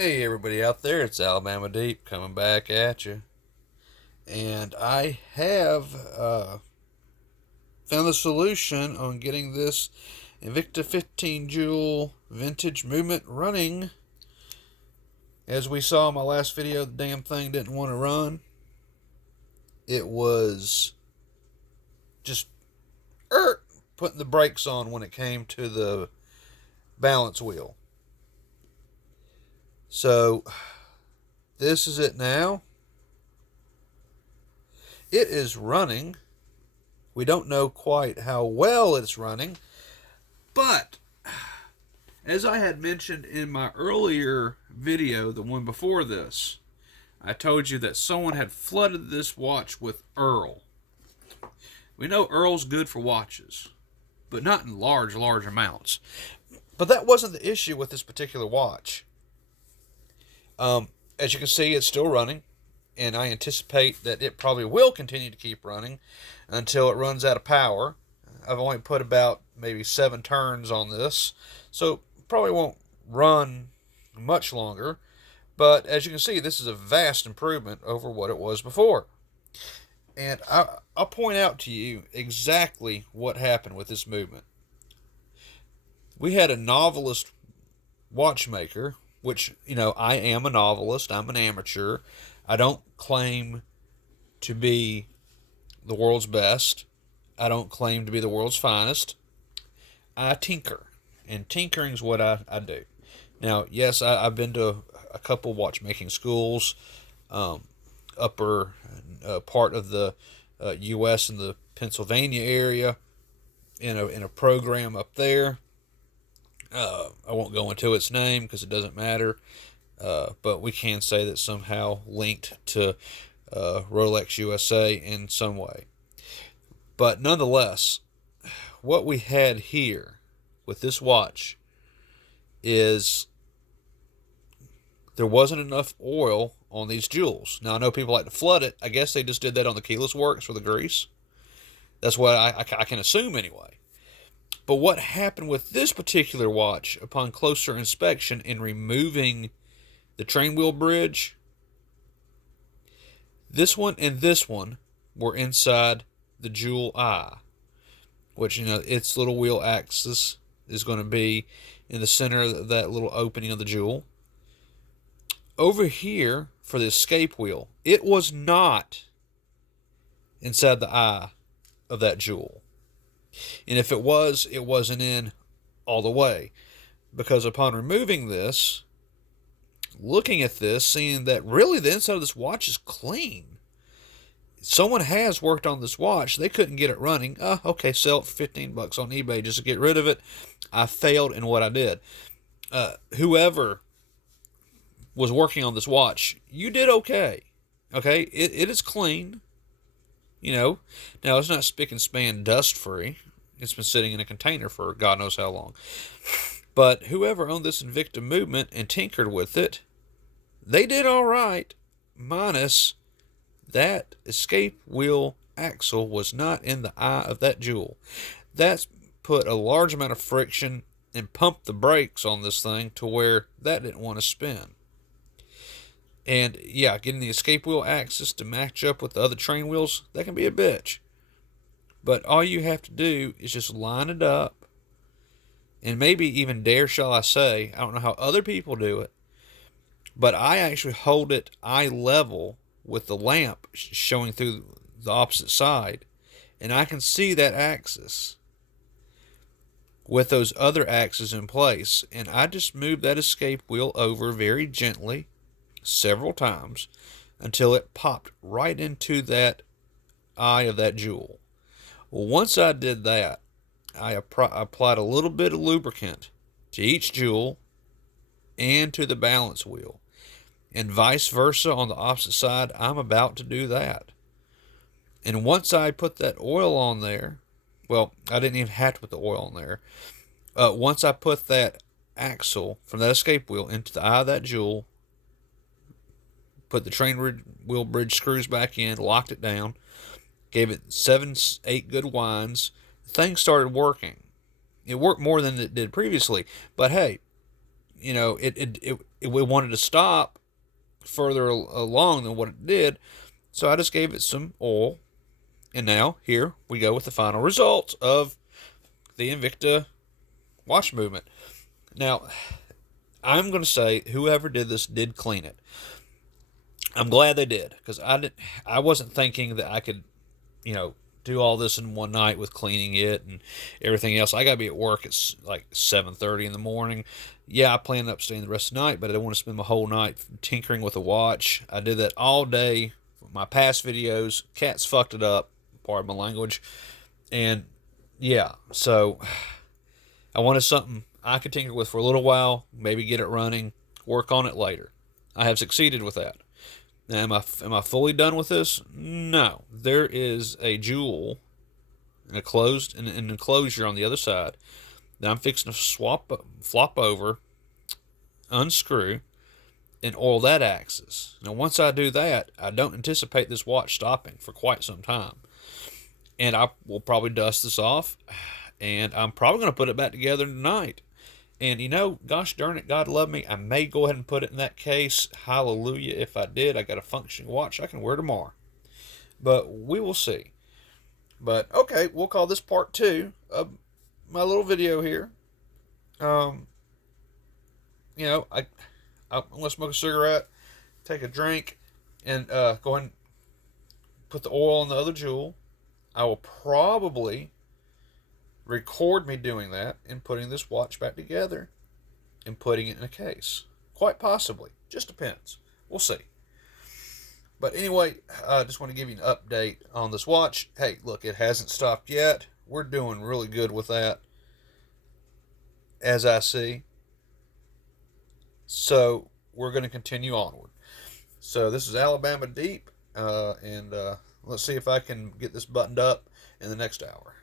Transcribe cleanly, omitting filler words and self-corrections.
Hey everybody out there, it's Alabama Deep coming back at you. And I have found the solution on getting this Invicta 15 Joule vintage movement running. As we saw in my last video, the damn thing didn't want to run. It was just putting the brakes on when it came to the balance wheel. So this is it now. It is running. We don't know quite how well it's running, but as I had mentioned in my earlier video, the one before this, I told you that someone had flooded this watch with Earl. We know Earl's good for watches, but not in large amounts. But that wasn't the issue with this particular watch. As you can see, it's still running, and I anticipate that it probably will continue to keep running until it runs out of power. I've only put about maybe 7 turns on this, so probably won't run much longer. But as you can see, this is a vast improvement over what it was before. And I'll point out to you exactly what happened with this movement. We had a novelist watchmaker, which, I am a novelist. I'm an amateur. I don't claim to be the world's best. I don't claim to be the world's finest. I tinker, and tinkering is what I do. Now, yes, I've been to a couple watchmaking schools, upper part of the U.S. in the Pennsylvania area, in a program up there. I won't go into its name because it doesn't matter, but we can say that somehow linked to Rolex USA in some way. But nonetheless, what we had here with this watch is there wasn't enough oil on these jewels. Now, I know people like to flood it. I guess they just did that on the keyless works for the grease. That's what I can assume anyway. But what happened with this particular watch upon closer inspection in removing the train wheel bridge, this one and this one were inside the jewel eye, which, its little wheel axis is going to be in the center of that little opening of the jewel. Over here, for the escape wheel, it was not inside the eye of that jewel. And if it was, it wasn't in all the way. Because upon removing this, looking at this, seeing that really the inside of this watch is clean. Someone has worked on this watch. They couldn't get it running. Okay, sell it for $15 on eBay just to get rid of it. I failed in what I did. Whoever was working on this watch, you did okay. Okay, it is clean. Now it's not spick and span dust free. It's been sitting in a container for God knows how long. But whoever owned this Invicta movement and tinkered with it, they did all right, minus that escape wheel axle was not in the eye of that jewel. That's put a large amount of friction and pumped the brakes on this thing to where that didn't want to spin. And yeah, getting the escape wheel axis to match up with the other train wheels, that can be a bitch. But all you have to do is just line it up, and maybe even dare, shall I say, I don't know how other people do it, but I actually hold it eye level with the lamp showing through the opposite side, and I can see that axis with those other axes in place, and I just move that escape wheel over very gently several times until it popped right into that eye of that jewel. Well, once I did that, I applied a little bit of lubricant to each jewel and to the balance wheel, and vice versa on the opposite side. I'm about to do that. And once I put that oil on there, well, I didn't even have to put the oil on there. Once I put that axle from that escape wheel into the eye of that jewel, put the train wheel bridge screws back in, locked it down, gave it 7-8 good winds, the thing started working. It worked more than it did previously. But hey, it wanted to stop further along than what it did. So I just gave it some oil. And now here we go with the final result of the Invicta watch movement. Now, I'm going to say whoever did this did clean it. I'm glad they did, because I wasn't thinking that I could, do all this in one night with cleaning it and everything else. I got to be at work at like 7:30 in the morning. Yeah, I planned up staying the rest of the night, but I didn't want to spend my whole night tinkering with a watch. I did that all day. My past videos, cats fucked it up. Pardon my language. And yeah, so I wanted something I could tinker with for a little while, maybe get it running, work on it later. I have succeeded with that. Now, am I fully done with this? No. There is a jewel and an enclosure on the other side that I'm fixing to flop over, unscrew, and oil that axis. Now, once I do that, I don't anticipate this watch stopping for quite some time. And I will probably dust this off, and I'm probably going to put it back together tonight. And gosh darn it, God love me, I may go ahead and put it in that case. Hallelujah, if I did. I got a functioning watch I can wear tomorrow. But we will see. But, okay, we'll call this part 2 of my little video here. I'm going to smoke a cigarette, take a drink, and go ahead and put the oil on the other jewel. I will probably record me doing that and putting this watch back together and putting it in a case. Quite possibly. Just depends. We'll see. But anyway, I just want to give you an update on this watch. Hey, look, it hasn't stopped yet. We're doing really good with that, as I see. So we're going to continue onward. So this is Alabama Deep, and let's see if I can get this buttoned up in the next hour.